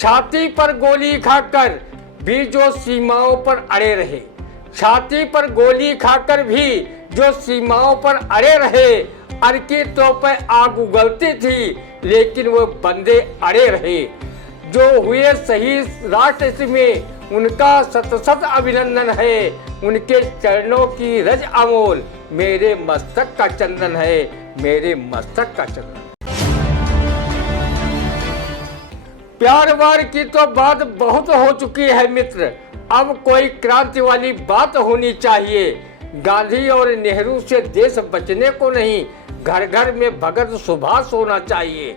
छाती पर गोली खाकर भी जो सीमाओं पर अड़े रहे, छाती पर गोली खाकर भी जो सीमाओं पर अड़े रहे। अरकी तो पे आग उगलती थी लेकिन वो बंदे अड़े रहे। जो हुए शहीद राष्ट्र में उनका सत सत अभिनंदन है। उनके चरणों की रज अमोल मेरे मस्तक का चंदन है, मेरे मस्तक का चंदन। प्यार वार की तो बात बहुत हो चुकी है मित्र, अब कोई क्रांति वाली बात होनी चाहिए। गांधी और नेहरू से देश बचने को नहीं, घर घर में भगत सुभाष होना चाहिए।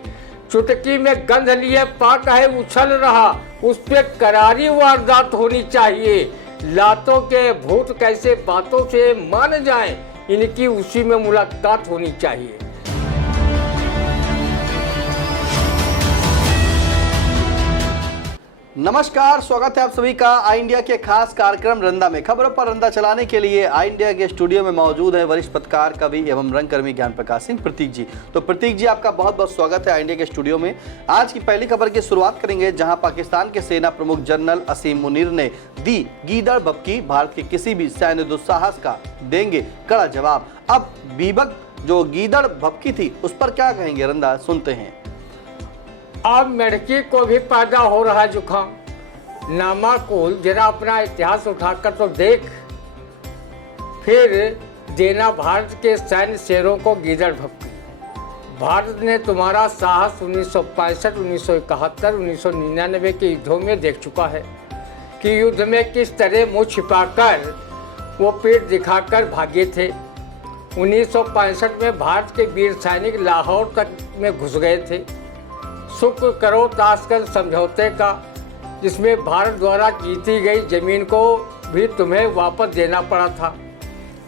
चुटकी में गंध लिए पाक है उछल रहा, उस पे करारी वारदात होनी चाहिए। लातों के भूत कैसे बातों से मान जाएं, इनकी उसी में मुलाकात होनी चाहिए। नमस्कार, स्वागत है आप सभी का आई इंडिया के खास कार्यक्रम रंदा में। खबरों पर रंदा चलाने के लिए आई इंडिया के स्टूडियो में मौजूद है वरिष्ठ पत्रकार, कवि एवं रंगकर्मी ज्ञान प्रकाश सिंह प्रतीक जी। तो प्रतीक जी, आपका बहुत बहुत स्वागत है आई इंडिया के स्टूडियो में। आज की पहली खबर की शुरुआत करेंगे, जहां पाकिस्तान के सेना प्रमुख जनरल असीम मुनीर ने दी गीदड़ भभकी, भारत के किसी भी सैन्य दुस्साहस का देंगे कड़ा जवाब। अब बीबक जो गीदड़ भभकी थी उस पर क्या कहेंगे, रंदा सुनते हैं। अब मेढकी को भी पैदा हो रहा है जुकाम। नामाकुल, जरा अपना इतिहास उठाकर तो देख, फिर देना भारत के सैन्य शेरों को गीदड़ भभकी। भारत ने तुम्हारा साहस 1965, 1971, 1999 के युद्धों में देख चुका है कि युद्ध में किस तरह मुंह छिपाकर वो पीठ दिखाकर भागे थे। 1965 में भारत के वीर सैनिक लाहौर तक में घुस गए थे। शुक्र करो ताशकंद समझौते का, जिसमें भारत द्वारा जीती गई जमीन को भी तुम्हें वापस देना पड़ा था।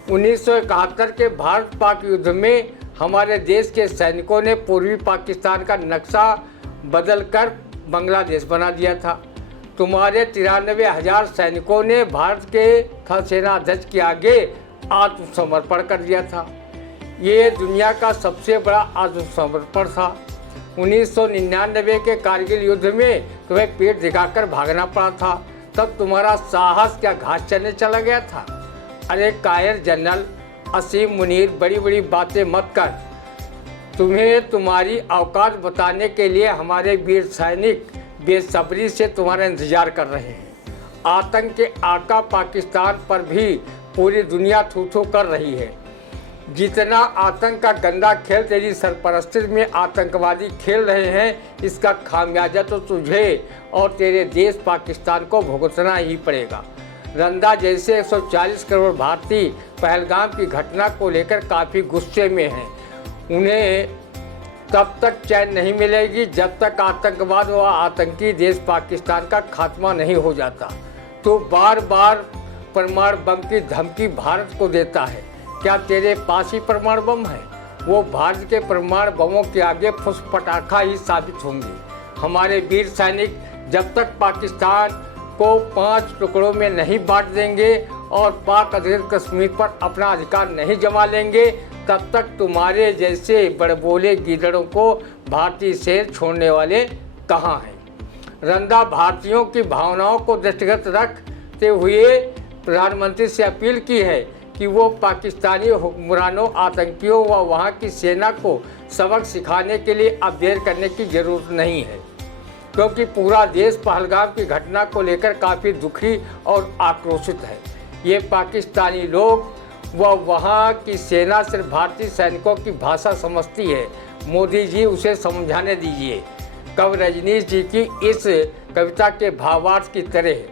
1971 के भारत पाक युद्ध में हमारे देश के सैनिकों ने पूर्वी पाकिस्तान का नक्शा बदलकर बांग्लादेश बना दिया था। तुम्हारे 93,000 सैनिकों ने भारत के थल सेनाध्यक्ष के आगे आत्मसमर्पण कर दिया था। ये दुनिया का सबसे बड़ा आत्मसमर्पण था। 1999 के कारगिल युद्ध में तुम्हें पेट दिखाकर भागना पड़ा था, तब तुम्हारा साहस क्या घास चलने चला गया था। अरे कायर जनरल असीम मुनीर, बड़ी बड़ी बातें मत कर। तुम्हें तुम्हारी औकात बताने के लिए हमारे वीर सैनिक बेसब्री से तुम्हारा इंतजार कर रहे हैं। आतंक के आका पाकिस्तान पर भी पूरी दुनिया थू थू कर रही है। जितना आतंक का गंदा खेल तेरी सरपरस्ती में आतंकवादी खेल रहे हैं, इसका खामियाजा तो तुझे और तेरे देश पाकिस्तान को भुगतना ही पड़ेगा। रंदा जैसे 140 करोड़ भारतीय पहलगाम की घटना को लेकर काफ़ी गुस्से में हैं। उन्हें तब तक चैन नहीं मिलेगी जब तक आतंकवाद व आतंकी देश पाकिस्तान का खात्मा नहीं हो जाता। तो बार बार परमाणु बम की धमकी भारत को देता है। क्या तेरे पास ही परमाणु बम है? वो भारत के परमाणु बमों के आगे फुस पटाखा ही साबित होंगे। हमारे वीर सैनिक जब तक पाकिस्तान को 5 टुकड़ों में नहीं बांट देंगे और पाक अधिकृत कश्मीर पर अपना अधिकार नहीं जमा लेंगे, तब तक तुम्हारे जैसे बड़बोले गीदड़ों को भारतीय शेर छोड़ने वाले कहाँ हैं। रंदा, भारतीयों की भावनाओं को दृष्टिगत रखते हुए प्रधानमंत्री से अपील की है कि वो पाकिस्तानी हुक्मरानों, आतंकियों व वहाँ की सेना को सबक सिखाने के लिए अब देर करने की ज़रूरत नहीं है, क्योंकि पूरा देश पहलगाम की घटना को लेकर काफ़ी दुखी और आक्रोशित है। ये पाकिस्तानी लोग व वहाँ की सेना सिर्फ भारतीय सैनिकों की भाषा समझती है। मोदी जी उसे समझाने दीजिए। कवि रजनीश जी की इस कविता के भावार्थ की तरह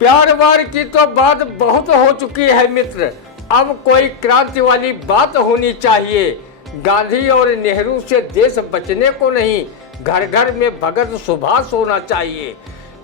प्यार वार की तो बात बहुत हो चुकी है मित्र, अब कोई क्रांति वाली बात होनी चाहिए। गांधी और नेहरू से देश बचने को नहीं, घर घर में भगत सुभाष होना चाहिए।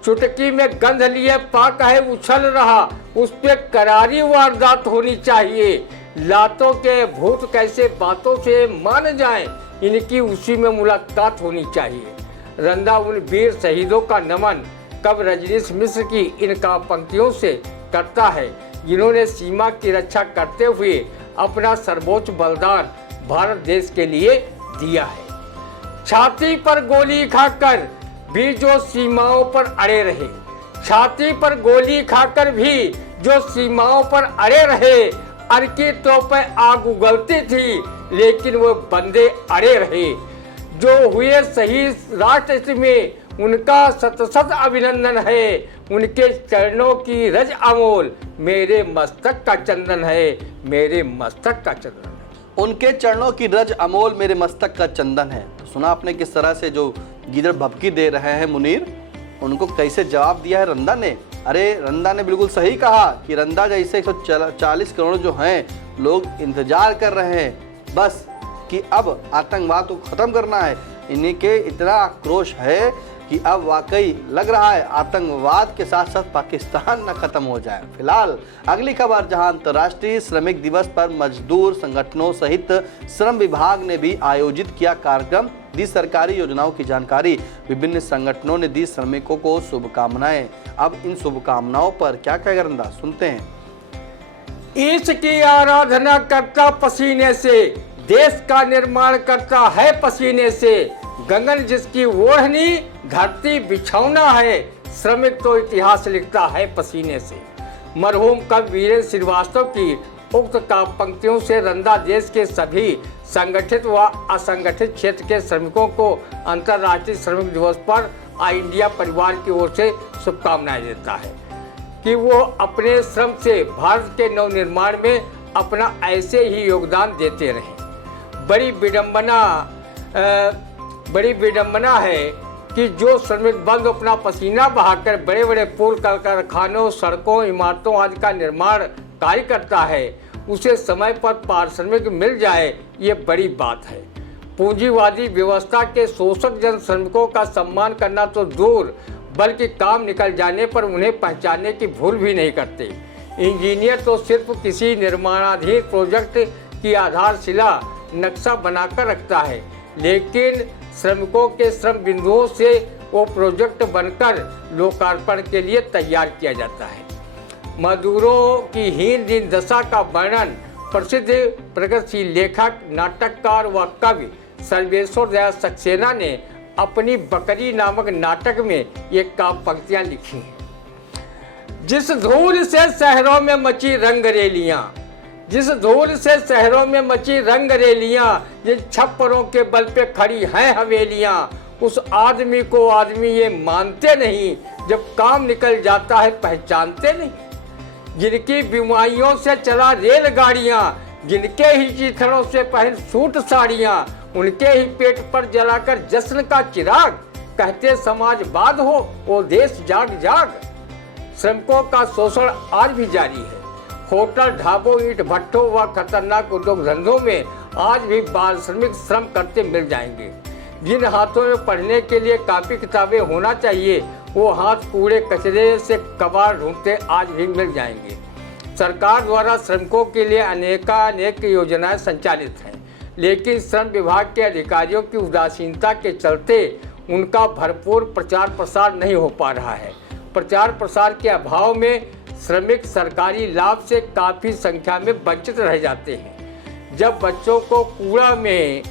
चुटकी में गंध लिए पाक है उछल रहा, उस पे करारी वारदात होनी चाहिए। लातों के भूत कैसे बातों से मान जाएं, इनकी उसी में मुलाकात होनी चाहिए। रंदा उन वीर शहीदों का नमन कवि रजनीश मिश्र की इन पंक्तियों से करता है, जिन्होंने सीमा की रक्षा करते हुए अपना सर्वोच्च बलिदान भारत देश के लिए दिया है। छाती पर गोली खाकर भी जो सीमाओं पर अड़े रहे, छाती पर गोली खाकर भी जो सीमाओं पर अड़े रहे। अर की तोपें आग उगलती थी लेकिन वो बंदे अड़े रहे। जो हुए शहीद राष्ट्र में उनका सत सत अभिनंदन है। उनके चरणों की रज अमोल मेरे मस्तक का चंदन है, मेरे मस्तक का चंदन है। उनके चरणों की रज अमोल मेरे मस्तक का चंदन है। तो सुना आपने किस तरह से जो गीदड़ भभकी दे रहे हैं मुनीर, उनको कैसे जवाब दिया है रंदा ने। अरे रंदा ने बिल्कुल सही कहा कि रंदा जैसे 140 करोड़ जो हैं लोग इंतजार कर रहे हैं बस कि अब आतंकवाद को ख़त्म करना है। इन्हीं के इतना आक्रोश है कि अब वाकई लग रहा है आतंकवाद के साथ साथ पाकिस्तान न खत्म हो जाए। फिलहाल अगली खबर, जहां अंतर्राष्ट्रीय श्रमिक दिवस पर मजदूर संगठनों सहित श्रम विभाग ने भी आयोजित किया कार्यक्रम, दी सरकारी योजनाओं की जानकारी। विभिन्न संगठनों ने दी श्रमिकों को शुभकामनाएं। अब इन शुभकामनाओं पर क्या कहेगा रंदा, सुनते हैं। इसकी आराधना करता पसीने से, देश का निर्माण करता है पसीने से। गगन जिसकी ओढ़नी, धरती बिछौना है। श्रमिक तो इतिहास लिखता है पसीने से। मरहूम कवि वीरेंद्र श्रीवास्तव की उक्त काव्य पंक्तियों से रंदा देश के सभी संगठित व असंगठित क्षेत्र के श्रमिकों को अंतर्राष्ट्रीय श्रमिक दिवस पर ऑल इंडिया परिवार की ओर से शुभकामनाएं देता है कि वो अपने श्रम से भारत के नवनिर्माण में अपना ऐसे ही योगदान देते रहें। बड़ी विडंबना है कि जो श्रमिक बंधु अपना पसीना बहाकर बड़े बड़े पुल, कल कारखानों, सड़कों, इमारतों आदि का निर्माण कार्य करता है, उसे समय पर पारिश्रमिक मिल जाए, ये बड़ी बात है। पूंजीवादी व्यवस्था के शोषक जन श्रमिकों का सम्मान करना तो दूर, बल्कि काम निकल जाने पर उन्हें पहचानने की भूल भी नहीं करते। इंजीनियर तो सिर्फ किसी निर्माणाधीन प्रोजेक्ट की आधारशिला नक्शा बनाकर रखता है, लेकिन श्रमिकों के श्रम बिंदुओं से वो प्रोजेक्ट बनकर लोकार्पण के लिए तैयार किया जाता है। मजदूरों की हीन दिन दशा का वर्णन प्रसिद्ध प्रगतिशील लेखक, नाटककार व कवि सर्वेश्वर दयाल सक्सेना ने अपनी बकरी नामक नाटक में ये काव्य पंक्तियां लिखी हैं। जिस धूल से शहरों में मची रंगरेलियां, जिस धूल से शहरों में मची रंगरेलियां, जिन छप्परों के बल पे खड़ी हैं हवेलियां, उस आदमी को आदमी ये मानते नहीं, जब काम निकल जाता है पहचानते नहीं। जिनकी बीमारियों से चला रेलगाड़ियां, जिनके ही चिथड़ों से पहन सूट साड़ियां, उनके ही पेट पर जलाकर जश्न का चिराग, कहते समाजवाद हो वो देश जाग जाग। श्रमिकों का शोषण आज भी जारी है। होटल, ढाबों, ईंट भट्टों व खतरनाक उद्योग धंधों में आज भी बाल श्रमिक श्रम करते मिल जाएंगे। जिन हाथों में पढ़ने के लिए कापी किताबें होना चाहिए, वो हाथ कूड़े कचरे से कबाड़ ढूंढते आज भी मिल जाएंगे। सरकार द्वारा श्रमिकों के लिए अनेक योजनाएं संचालित हैं, लेकिन श्रम विभाग के अधिकारियों की उदासीनता के चलते उनका भरपूर प्रचार प्रसार नहीं हो पा रहा है। प्रचार प्रसार के अभाव में श्रमिक सरकारी लाभ से काफ़ी संख्या में वंचित रह जाते हैं। जब बच्चों को कूड़ा में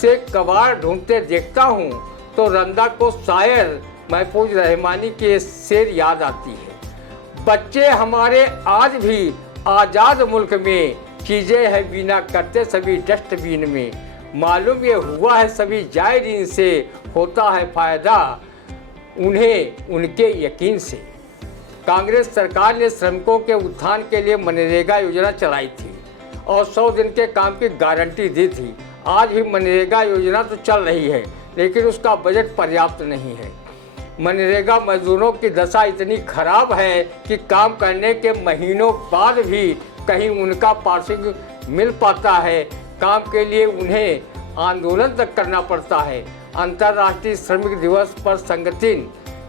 से कबाड़ ढूंढते देखता हूँ तो रंदा को शायर महफूज रहमानी के शेर याद आती है। बच्चे हमारे आज भी आज़ाद मुल्क में, चीज़ें हैं बिना करते सभी डस्टबिन में। मालूम ये हुआ है सभी जायरीन से, होता है फ़ायदा उन्हें उनके यकीन से। कांग्रेस सरकार ने श्रमिकों के उत्थान के लिए मनरेगा योजना चलाई थी और 100 दिन के काम की गारंटी दी थी। आज भी मनरेगा योजना तो चल रही है, लेकिन उसका बजट पर्याप्त नहीं है। मनरेगा मजदूरों की दशा इतनी खराब है कि काम करने के महीनों बाद भी कहीं उनका पारिश्रमिक मिल पाता है। काम के लिए उन्हें आंदोलन तक करना पड़ता है। अंतर्राष्ट्रीय श्रमिक दिवस पर संगठित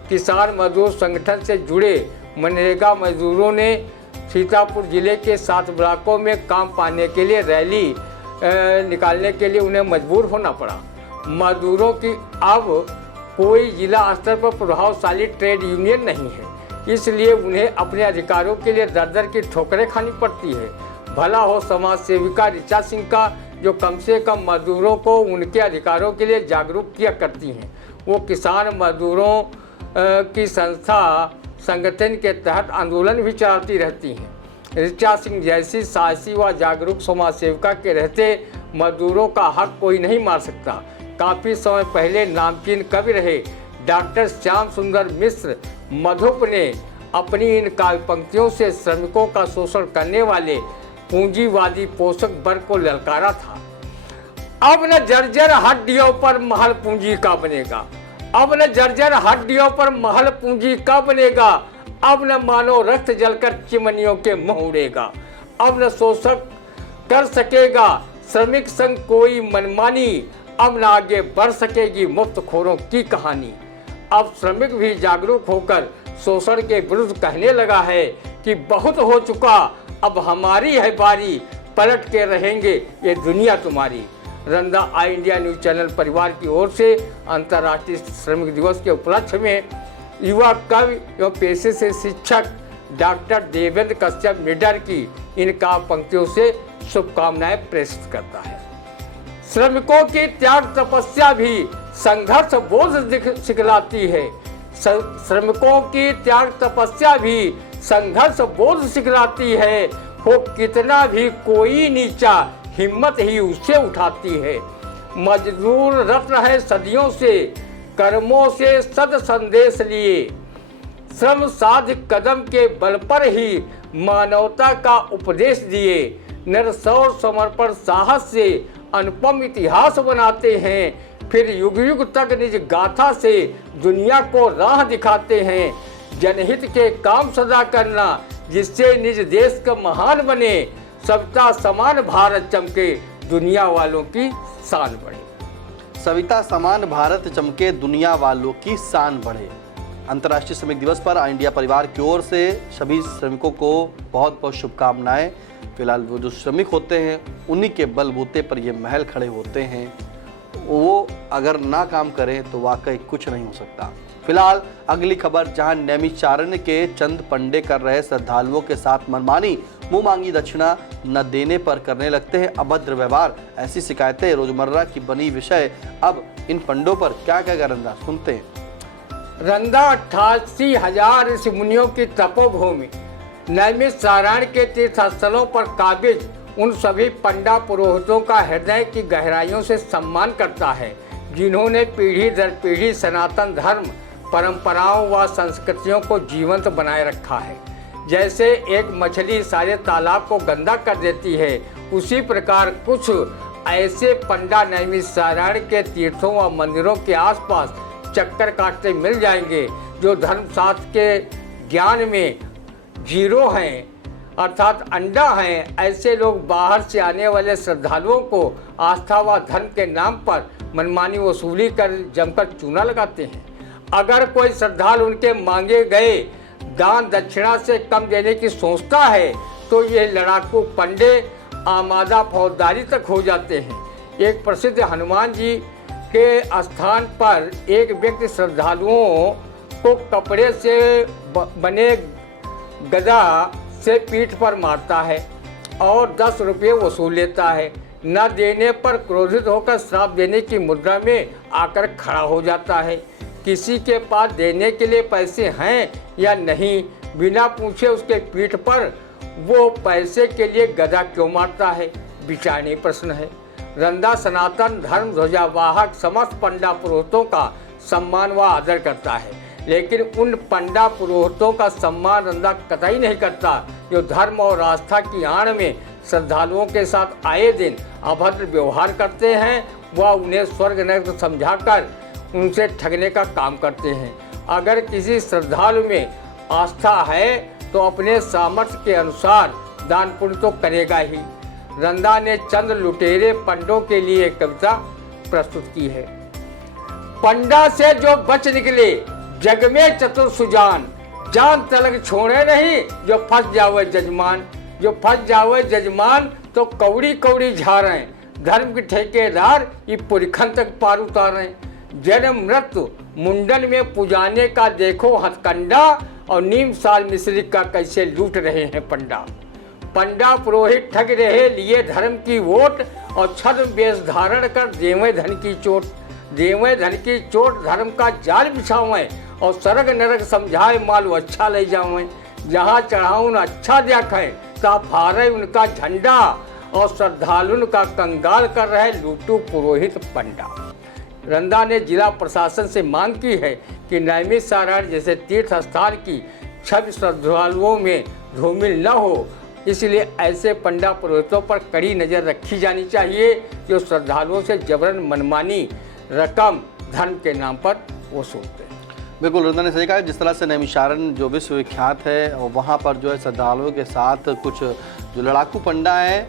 किसान मजदूर संगठन से जुड़े मनरेगा मजदूरों ने सीतापुर जिले के 7 ब्लॉकों में काम पाने के लिए रैली निकालने के लिए उन्हें मजबूर होना पड़ा। मजदूरों की अब कोई जिला स्तर पर प्रभावशाली ट्रेड यूनियन नहीं है, इसलिए उन्हें अपने अधिकारों के लिए दर दर की ठोकरें खानी पड़ती है। भला हो समाज सेविका ऋचा सिंह का, जो कम से कम मजदूरों को उनके अधिकारों के लिए जागरूक किया करती हैं। वो किसान मजदूरों की संस्था संगठन के तहत आंदोलन भी चलाती रहती हैं। ऋचा सिंह जैसी साहसी व जागरूक समाज सेविका के रहते मजदूरों का हक कोई नहीं मार सकता। काफ़ी समय पहले नामचीन कवि रहे डॉक्टर श्याम सुंदर मिश्र मधुप ने अपनी इन काव्य पंक्तियों से श्रमिकों का शोषण करने वाले पूंजीवादी पोषक वर्ग को ललकारा था। अब न जर्जर हड्डियों पर महल पूंजी का बनेगा, अब न जर्जर हड्डियों पर महल पूंजी का बनेगा, अब न मानो रक्त जलकर चिमनियों के मुंह उड़ेगा, अब न शोषक कर सकेगा श्रमिक संग कोई मनमानी, अब न आगे बढ़ सकेगी मुफ्तखोरों की कहानी। अब श्रमिक भी जागरूक होकर शोषण के विरुद्ध कहने लगा है कि बहुत हो चुका, अब हमारी है बारी, पलट के रहेंगे ये दुनिया तुम्हारी। रंदा आई इंडिया न्यूज चैनल परिवार की ओर से अंतर्राष्ट्रीय श्रमिक दिवस के उपलक्ष्य में युवा कवि एवं पेशे से शिक्षक डॉक्टर देवेंद्र कश्यप निडर की इन काव्य पंक्तियों से शुभकामनाएं प्रेषित करता है। श्रमिकों की त्याग तपस्या भी संघर्ष बोध सिखलाती है, श्रमिकों की त्याग तपस्या भी संघर्ष बोध सिखलाती है, हो कितना भी कोई नीचा हिम्मत ही उससे उठाती है। मजदूर रत रहे सदियों से कर्मों से सद संदेश लिए, श्रम साध कदम के बल पर ही मानवता का उपदेश दिए, निरसौर समर्पण साहस से अनुपम इतिहास बनाते हैं, फिर युग युग तक निज गाथा से दुनिया को राह दिखाते हैं। जनहित के काम सदा करना जिससे निज देश का महान बने, सविता समान भारत चमके दुनिया वालों की शान बढ़े। सविता समान भारत चमके दुनिया वालों की शान बढ़े। अंतर्राष्ट्रीय श्रमिक दिवस पर आई इंडिया परिवार की ओर से सभी श्रमिकों को बहुत बहुत शुभकामनाएं। फिलहाल वो जो श्रमिक होते हैं उन्हीं के बलबूते पर ये महल खड़े होते हैं, वो अगर ना काम करें तो वाकई कुछ नहीं हो सकता। फिलहाल अगली खबर, जहां नैमिषारण्य के चंद पंडे कर रहे श्रद्धालुओं के साथ मनमानी, मुंह मांगी दक्षिणा न देने पर करने लगते हैं अभद्र व्यवहार। ऐसी शिकायतें रोजमर्रा की बनी विषय। अब इन पंडों पर क्या क्या रंदा, सुनते हैं। रंदा 88,000 ऋषि मुनियों की तपोभूमि नैमिषारण्य के तीर्थस्थलों पर काबिज उन सभी पंडा पुरोहितों का हृदय की गहराइयों से सम्मान करता है जिन्होंने पीढ़ी दर पीढ़ी सनातन धर्म, परंपराओं व संस्कृतियों को जीवंत बनाए रखा है। जैसे एक मछली सारे तालाब को गंदा कर देती है, उसी प्रकार कुछ ऐसे पंडा नैमिषारण्य के तीर्थों व मंदिरों के आसपास चक्कर काटते मिल जाएंगे जो धर्मशास्त्र के ज्ञान में जीरो हैं, अर्थात अंडा हैं। ऐसे लोग बाहर से आने वाले श्रद्धालुओं को आस्था व धर्म के नाम पर मनमानी वसूली कर जमकर चूना लगाते हैं। अगर कोई श्रद्धालु उनके मांगे गए दान दक्षिणा से कम देने की सोचता है तो ये लड़ाकू पंडे आमादा फौजदारी तक हो जाते हैं। एक प्रसिद्ध हनुमान जी के स्थान पर एक व्यक्ति श्रद्धालुओं को कपड़े से बने गदा से पीठ पर मारता है और 10 रुपये वसूल लेता है। न देने पर क्रोधित होकर श्राप देने की मुद्रा में आकर खड़ा हो जाता है। किसी के पास देने के लिए पैसे हैं या नहीं, बिना पूछे उसके पीठ पर वो पैसे के लिए गदा क्यों मारता है, विचारणीय प्रश्न है। रंदा सनातन धर्म ध्वजावाहक समस्त पंडा पुरोहितों का सम्मान व आदर करता है, लेकिन उन पंडा पुरोहितों का सम्मान रंदा कतई नहीं करता जो धर्म और आस्था की आड़ में श्रद्धालुओं के साथ आए दिन अभद्र व्यवहार करते हैं व उन्हें स्वर्ग नरक समझाकर उनसे ठगने का काम करते हैं। अगर किसी श्रद्धालु में आस्था है तो अपने सामर्थ्य के अनुसार दान पुण्य तो करेगा ही। रंदा ने चंद लुटेरे पंडों के लिए एक कविता प्रस्तुत की है। पंडा से जो बच निकले जग में चतुर सुजान, जान तलक छोड़े नहीं जो फंस जावे जजमान, जो फंस जावे जजमान तो कौड़ी कौड़ी झारें, धर्म के ठेकेदार ये पुरखन तक पार उतारें। जन्म मृत्यु मुंडन में पुजाने का देखो हथकंडा, और नीम साल मिश्री का कैसे लूट रहे हैं पंडा। पंडा पुरोहित ठग रहे लिए धर्म की वोट, और छद्म वेश धारण कर देवे धन की चोट। देवे धन की चोट धर्म का जाल बिछावें और सरग नरक समझाए मालू अच्छा ले जावें। जहाँ चढ़ाऊन अच्छा देखें ता फारे उनका झंडा और श्रद्धालुन का कंगाल कर रहे लूटू पुरोहित पंडा। रंदा ने जिला प्रशासन से मांग की है कि नैमिष सारण जैसे तीर्थ स्थान की छवि श्रद्धालुओं में धूमिल न हो, इसलिए ऐसे पंडा पुरोहितों पर कड़ी नज़र रखी जानी चाहिए जो श्रद्धालुओं से जबरन मनमानी रकम धर्म के नाम पर वसूलते हैं। बिल्कुल रंदा ने सही कहा। जिस तरह से नैमिषारण्य जो विश्वविख्यात है और वहाँ पर जो है श्रद्धालुओं के साथ कुछ जो लड़ाकू पंडा हैं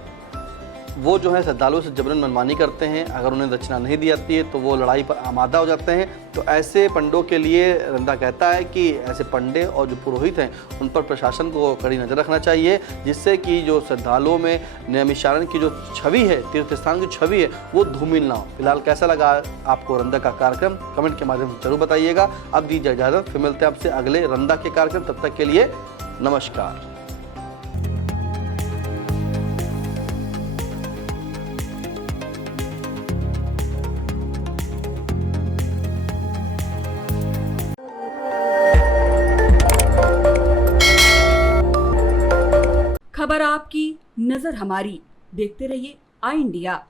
वो जो है श्रद्धालुओं से जबरन मनमानी करते हैं। अगर उन्हें दक्षिणा नहीं दी जाती है तो वो लड़ाई पर आमादा हो जाते हैं। तो ऐसे पंडों के लिए रंदा कहता है कि ऐसे पंडे और जो पुरोहित हैं उन पर प्रशासन को कड़ी नज़र रखना चाहिए, जिससे कि जो श्रद्धालुओं में नैमिषारण्य की जो छवि है, तीर्थ स्थान की छवि है, वो धूमिल ना हो। फिलहाल कैसा लगा आपको रंदा का कार्यक्रम कमेंट के माध्यम से जरूर बताइएगा। अब दीजिए इजाज़त, फिर मिलते हैं आपसे अगले रंदा के कार्यक्रम। तब तक के लिए नमस्कार। खबर आपकी, नजर हमारी। देखते रहिए आई इंडिया।